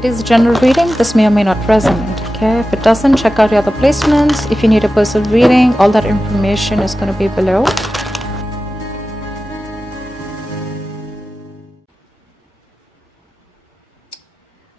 It is a general reading. This may or may not resonate. Okay, if it doesn't, check out your other placements. If you need a personal reading, all that information is going to be below.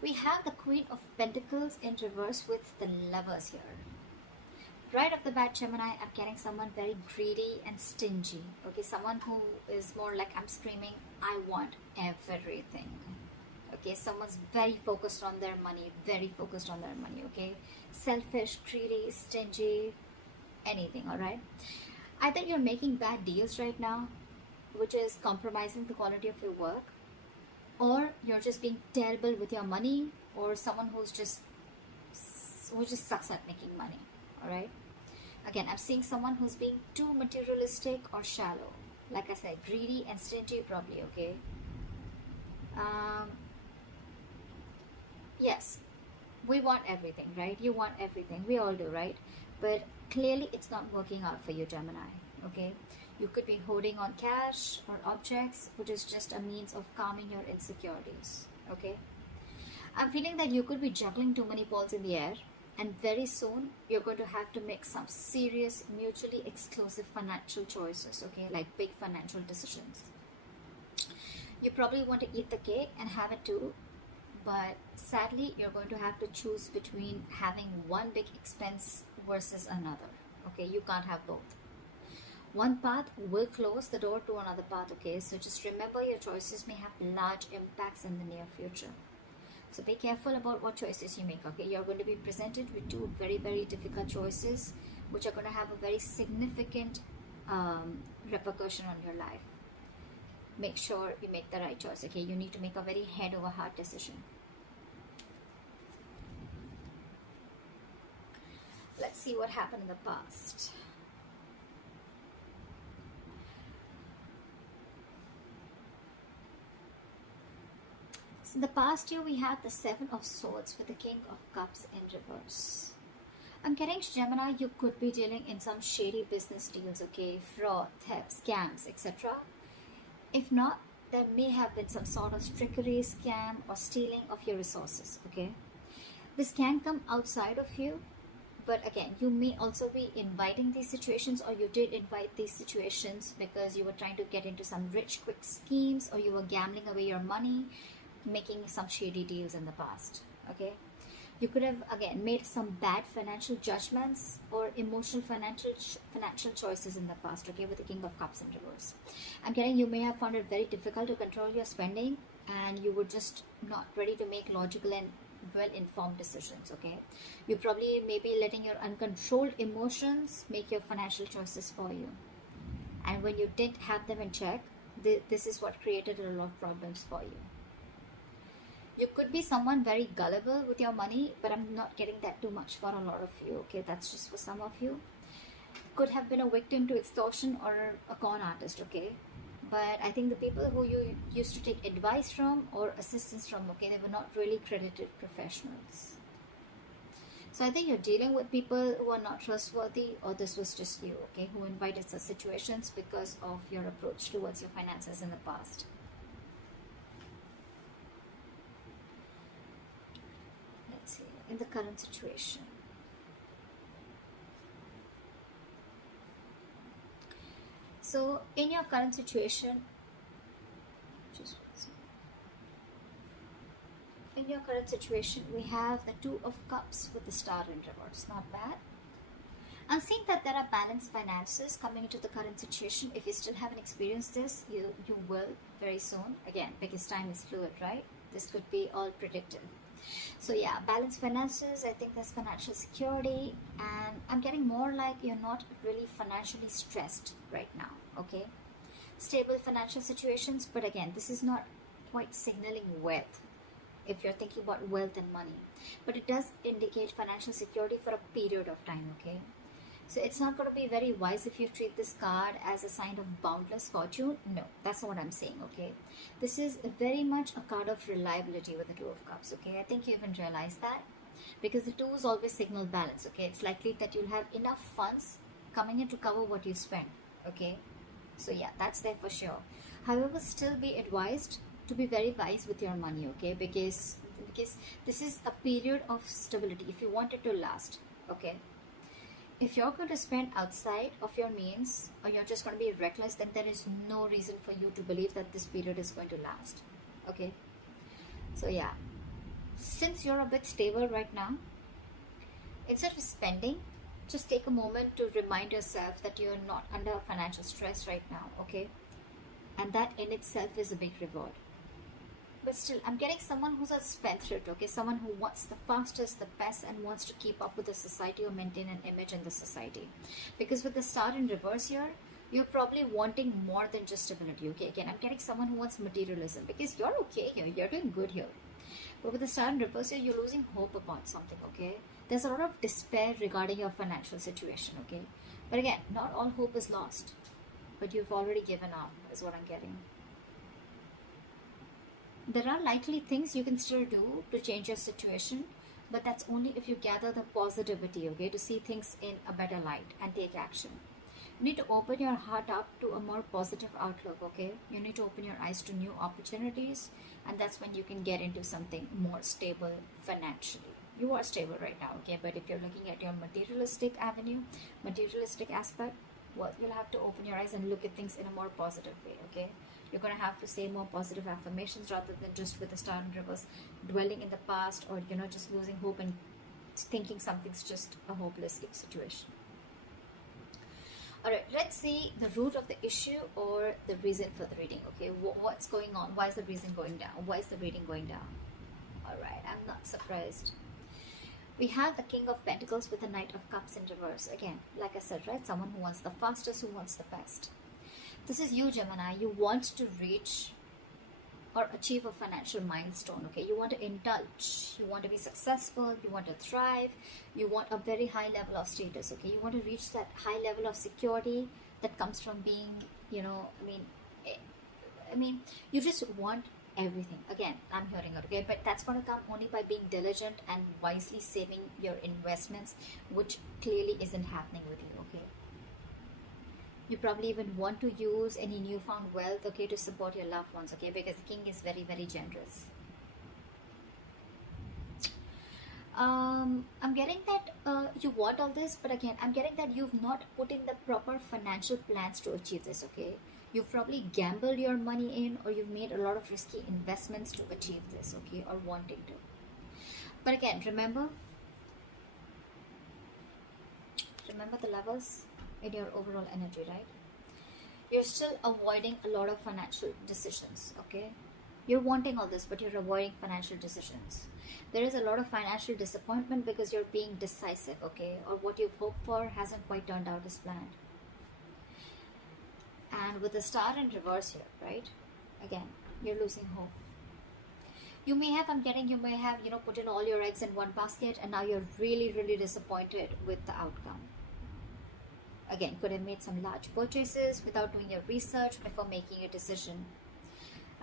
We have the Queen of Pentacles in reverse with the Lovers here. Right off the bat, Gemini, I'm getting someone very greedy and stingy. Okay, someone who is more like, I'm screaming, I want everything. Okay, someone's very focused on their money, okay? Selfish, greedy, stingy, anything, all right? Either you're making bad deals right now, which is compromising the quality of your work, or you're just being terrible with your money, or someone who just sucks at making money, all right? Again, I'm seeing someone who's being too materialistic or shallow. Like I said, greedy and stingy probably, okay? Yes, we want everything, right? You want everything. We all do, right? But clearly it's not working out for you, Gemini, okay? You could be holding on cash or objects, which is just a means of calming your insecurities, okay? I'm feeling that you could be juggling too many balls in the air, and very soon you're going to have to make some serious, mutually exclusive financial choices, okay? Like big financial decisions. You probably want to eat the cake and have it too, but sadly you're going to have to choose between having one big expense versus another, okay? You can't have both. One path will close the door to another path, okay? So just remember, your choices may have large impacts in the near future. So be careful about what choices you make, okay? You're going to be presented with two very, very difficult choices, which are going to have a very significant repercussion on your life. Make sure you make the right choice, okay? You need to make a very head over heart decision. Let's see what happened in the past. So in the past year, we had the Seven of Swords with the King of Cups in reverse. I'm getting, Gemini, you could be dealing in some shady business deals, okay? Fraud, theft, scams, etc. If not, there may have been some sort of trickery, scam, or stealing of your resources, okay? This can come outside of you, but again, you may also be inviting these situations, or you did invite these situations because you were trying to get into some rich, quick schemes, or you were gambling away your money, making some shady deals in the past, okay? You could have, again, made some bad financial judgments or emotional financial choices in the past, okay, with the King of Cups in reverse. I'm getting, you may have found it very difficult to control your spending, and you were just not ready to make logical and well-informed decisions, okay? You probably may be letting your uncontrolled emotions make your financial choices for you. And when you didn't have them in check, this is what created a lot of problems for you. You could be someone very gullible with your money, but I'm not getting that too much for a lot of you, okay? That's just for some of you. Could have been a victim to extortion or a con artist, okay? But I think the people who you used to take advice from or assistance from, okay, they were not really credited professionals. So I think you're dealing with people who are not trustworthy, or this was just you, okay, who invited such situations because of your approach towards your finances in the past. In the current situation, so in your current situation, we have the Two of Cups with the Star in reverse. Not bad. I'm seeing that there are balanced finances coming into the current situation. If you still haven't experienced this, you will very soon, again, because time is fluid, right? This could be all predictive. So yeah, balanced finances, I think there's financial security, and I'm getting more like you're not really financially stressed right now, okay? Stable financial situations, but again, this is not quite signaling wealth if you're thinking about wealth and money, but it does indicate financial security for a period of time, okay? So it's not going to be very wise if you treat this card as a sign of boundless fortune. No, that's not what I'm saying, okay? This is very much a card of reliability with the Two of Cups, okay? I think you even realize that, because the twos always signal balance, okay? It's likely that you'll have enough funds coming in to cover what you spend, okay? So yeah, that's there for sure. However, still be advised to be very wise with your money, okay? Because because this is a period of stability if you want it to last. Okay, if you're going to spend outside of your means, or you're just going to be reckless, then there is no reason for you to believe that this period is going to last. Okay, so yeah, since you're a bit stable right now, instead of spending, just take a moment to remind yourself that you're not under financial stress right now. Okay, and that in itself is a big reward. But still, I'm getting someone who's a spendthrift, okay? Someone who wants the fastest, the best, and wants to keep up with the society or maintain an image in the society. Because with the star in reverse here, you're probably wanting more than just stability, okay? Again, I'm getting someone who wants materialism, because you're okay here, you're doing good here. But with the star in reverse here, you're losing hope about something, okay? There's a lot of despair regarding your financial situation, okay? But again, not all hope is lost. But you've already given up, is what I'm getting. There are likely things you can still do to change your situation, but that's only if you gather the positivity, okay, to see things in a better light and take action. You need to open your heart up to a more positive outlook, okay? You need to open your eyes to new opportunities, and that's when you can get into something more stable financially. You are stable right now, okay? But if you're looking at your materialistic avenue, materialistic aspect, well, you'll have to open your eyes and look at things in a more positive way, okay? You're going to have to say more positive affirmations rather than just with the star in reverse dwelling in the past, or just losing hope and thinking something's just a hopeless situation. Alright, let's see the root of the issue or the reason for the reading, okay? What's going on? Why is the reason going down? Why is the reading going down? Alright, I'm not surprised. We have the King of Pentacles with the Knight of Cups in reverse. Again, like I said, right? Someone who wants the fastest, who wants the best. This is you, Gemini. You want to reach or achieve a financial milestone, okay? You want to indulge. You want to be successful. You want to thrive. You want a very high level of status, okay? You want to reach that high level of security that comes from being, you just want everything. Again, I'm hearing it, okay? But that's going to come only by being diligent and wisely saving your investments, which clearly isn't happening with you, okay? You probably even want to use any newfound wealth, okay, to support your loved ones, okay? Because the king is very, very generous. I'm getting that you want all this, but again, I'm getting that you've not put in the proper financial plans to achieve this, okay? You've probably gambled your money in, or you've made a lot of risky investments to achieve this, okay, or wanting to. But again, remember the levels in your overall energy, right? You're still avoiding a lot of financial decisions, okay? You're wanting all this, but you're avoiding financial decisions. There is a lot of financial disappointment because you're being decisive, okay? Or what you've hoped for hasn't quite turned out as planned. And with the star in reverse here, right? Again, you're losing hope. You may have, put in all your eggs in one basket, and now you're really, really disappointed with the outcome. Again, could have made some large purchases without doing your research before making a decision.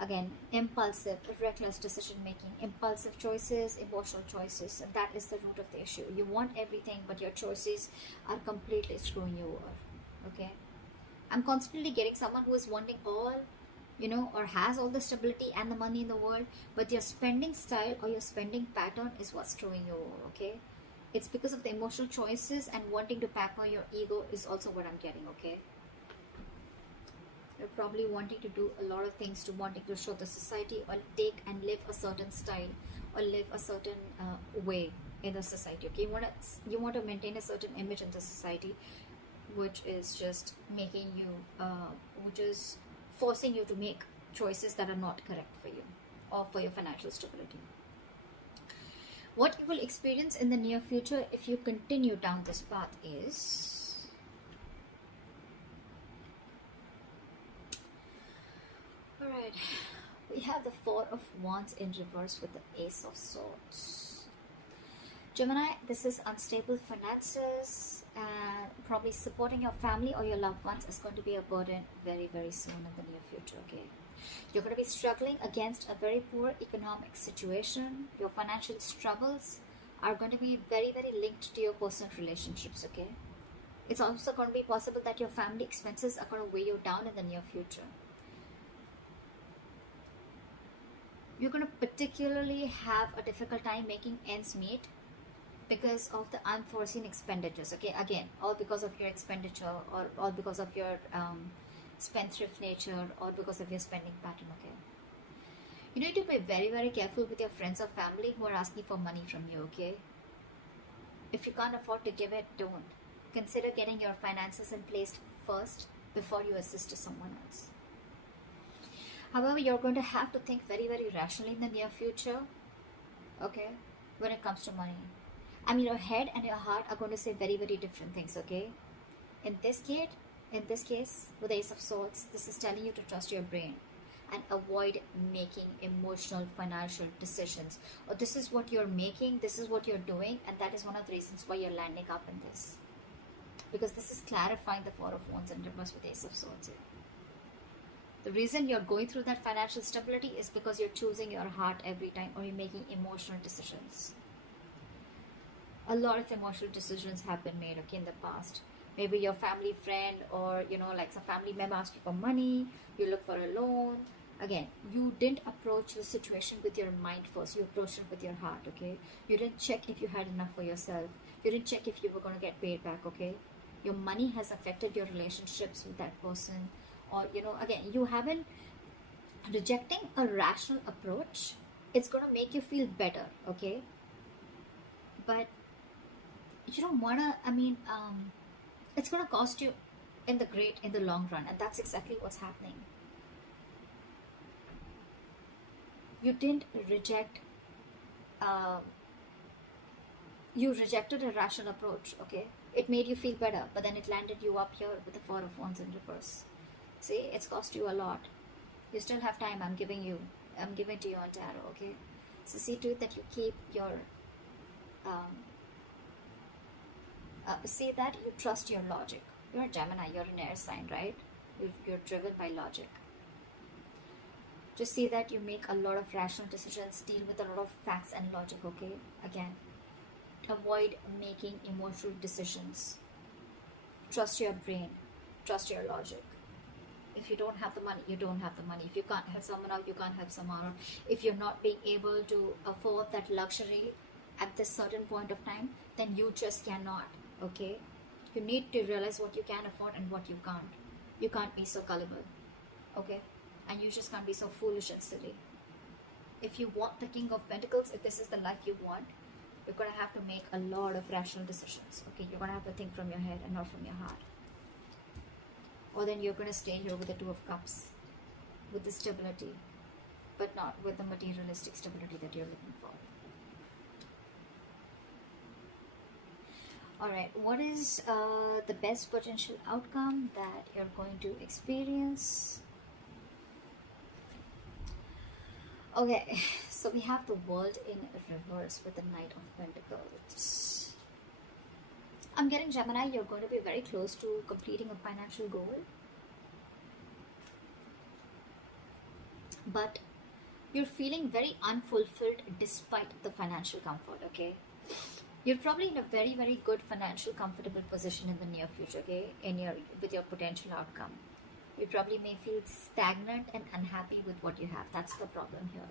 Again, impulsive, reckless decision making, impulsive choices, emotional choices, and that is the root of the issue. You want everything, but your choices are completely screwing you over, okay? I'm constantly getting someone who is wanting all, or has all the stability and the money in the world, but your spending style or your spending pattern is what's screwing you over, okay? It's because of the emotional choices and wanting to pamper your ego is also what I'm getting, okay? You're probably wanting to do a lot of things, wanting to show the society or take and live a certain style or live a certain way in the society, okay? You want to maintain a certain image in the society, which is just making you, which is forcing you to make choices that are not correct for you or for your financial stability. What you will experience in the near future if you continue down this path is alright, we have the Four of Wands in reverse with the Ace of Swords. Gemini, this is unstable finances, and probably supporting your family or your loved ones is going to be a burden very, very soon in the near future, okay? You're going to be struggling against a very poor economic situation. Your financial struggles are going to be very, very linked to your personal relationships, okay? It's also going to be possible that your family expenses are going to weigh you down in the near future. You're going to particularly have a difficult time making ends meet because of the unforeseen expenditures. Okay, again, all because of your expenditure, or all because of your spendthrift nature, or because of your spending pattern. Okay, you need to be very, very careful with your friends or family who are asking for money from you. Okay, if you can't afford to give it, don't. Consider getting your finances in place first before you assist to someone else. However, you're going to have to think very, very rationally in the near future, okay, when it comes to money. I mean, your head and your heart are going to say very, very different things, okay? In this case, with the Ace of Swords, this is telling you to trust your brain and avoid making emotional financial decisions. Or this is what you're making, this is what you're doing, and that is one of the reasons why you're landing up in this. Because this is clarifying the Four of Wands in reverse with the Ace of Swords here. The reason you're going through that financial stability is because you're choosing your heart every time, or you're making emotional decisions. A lot of emotional decisions have been made, okay, in the past. Maybe your family friend, or like some family member asked you for money, you look for a loan. Again, you didn't approach the situation with your mind first, you approached it with your heart, okay? You didn't check if you had enough for yourself. You didn't check if you were going to get paid back, okay? Your money has affected your relationships with that person. Or, again, you haven't. Rejecting a rational approach, it's going to make you feel better, okay? But you don't want to, it's going to cost you in the long run. And that's exactly what's happening. You didn't reject, you rejected a rational approach, okay? It made you feel better, but then it landed you up here with the Four of Wands in reverse. See, it's cost you a lot. You still have time. I'm giving to you on tarot, okay? So see to it that you keep your see that you trust your logic. You're a Gemini, you're an air sign, right? You're driven by logic. Just see that you make a lot of rational decisions, deal with a lot of facts and logic, okay? Again, avoid making emotional decisions. Trust your brain, trust your logic. If you don't have the money, you don't have the money. If you can't help someone out, you can't help someone out. If you're not being able to afford that luxury at this certain point of time, then you just cannot, okay? You need to realize what you can afford and what you can't. You can't be so gullible, okay? And you just can't be so foolish and silly. If you want the King of Pentacles, if this is the life you want, you're going to have to make a lot of rational decisions, okay? You're going to have to think from your head and not from your heart. Or then you're going to stay here with the Two of Cups, with the stability, but not with the materialistic stability that you're looking for. Alright, what is the best potential outcome that you're going to experience? Okay, so we have the World in reverse with the Knight of Pentacles. I'm getting, Gemini, you're going to be very close to completing a financial goal. But you're feeling very unfulfilled despite the financial comfort, okay? You're probably in a very, very good financial comfortable position in the near future, okay? With your potential outcome. You probably may feel stagnant and unhappy with what you have. That's the problem here.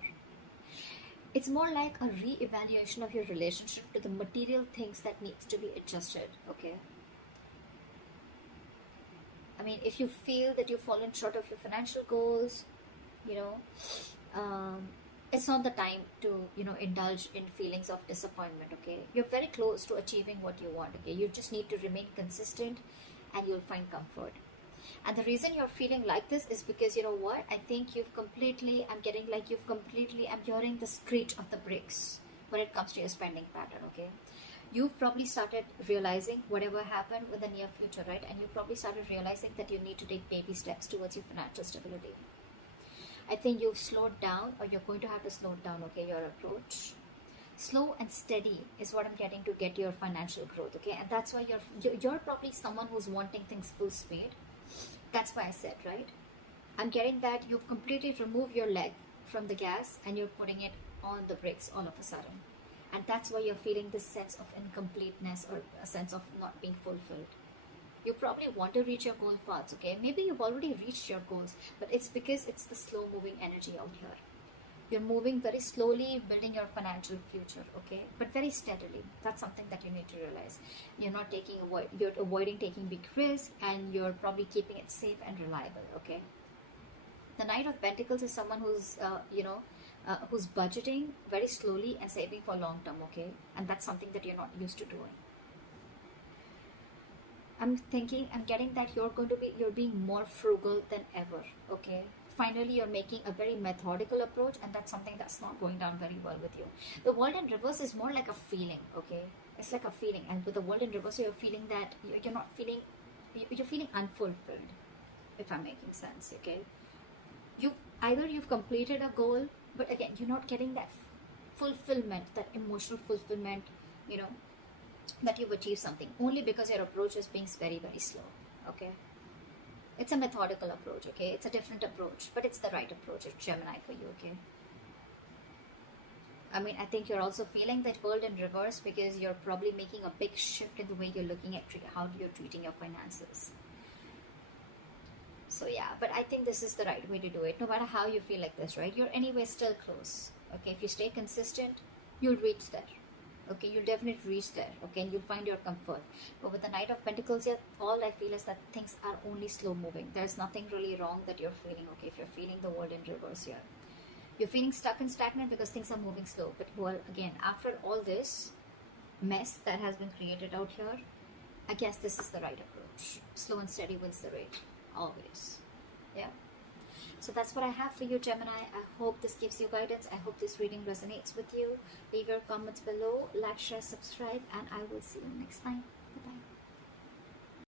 It's more like a re-evaluation of your relationship to the material things that needs to be adjusted, okay? I mean, if you feel that you've fallen short of your financial goals, it's not the time to, indulge in feelings of disappointment, okay? You're very close to achieving what you want, okay? You just need to remain consistent and you'll find comfort. And the reason you're feeling like this is because, you know what? I think I'm hearing the screech of the bricks when it comes to your spending pattern, okay? You've probably started realizing whatever happened in the near future, right? And you probably started realizing that you need to take baby steps towards your financial stability. I think you've slowed down, or you're going to have to slow down, okay, your approach. Slow and steady is what I'm getting to get your financial growth, okay? And that's why you're probably someone who's wanting things full speed. That's why I said, right? I'm getting that you've completely removed your leg from the gas and you're putting it on the brakes all of a sudden. And that's why you're feeling this sense of incompleteness, or a sense of not being fulfilled. You probably want to reach your goal fast, okay? Maybe you've already reached your goals, but it's because it's the slow moving energy out here. You're moving very slowly, building your financial future, okay? But very steadily. That's something that you need to realize. You're avoiding taking big risks, and you're probably keeping it safe and reliable, okay? The Knight of Pentacles is someone who's, who's budgeting very slowly and saving for long term, okay? And that's something that you're not used to doing. I'm getting that you're being more frugal than ever, okay? Finally, you're making a very methodical approach, and that's something that's not going down very well with you. The World in Reverse is more like a feeling, okay? It's like a feeling, and with the World in Reverse, you're feeling that you're feeling unfulfilled, if I'm making sense, okay? You've completed a goal, but again, you're not getting that fulfillment, that emotional fulfillment, that you've achieved something, only because your approach is being very, very slow, okay? It's a methodical approach, okay? It's a different approach, but it's the right approach. It's Gemini for you, okay? I mean, I think you're also feeling that World in Reverse because you're probably making a big shift in the way you're looking at how you're treating your finances. So yeah, but I think this is the right way to do it. No matter how you feel like this, right? You're anyway still close, okay? If you stay consistent, you'll reach there. Okay, you'll definitely reach there, okay, and you'll find your comfort. But with the Knight of Pentacles here, all I feel is that things are only slow moving. There's nothing really wrong that you're feeling, okay, if you're feeling the World in Reverse here. You're feeling stuck and stagnant because things are moving slow. But well, again, after all this mess that has been created out here, I guess this is the right approach. Slow and steady wins the race, always. Yeah. So that's what I have for you, Gemini. I hope this gives you guidance. I hope this reading resonates with you. Leave your comments below, like, share, subscribe, and I will see you next time.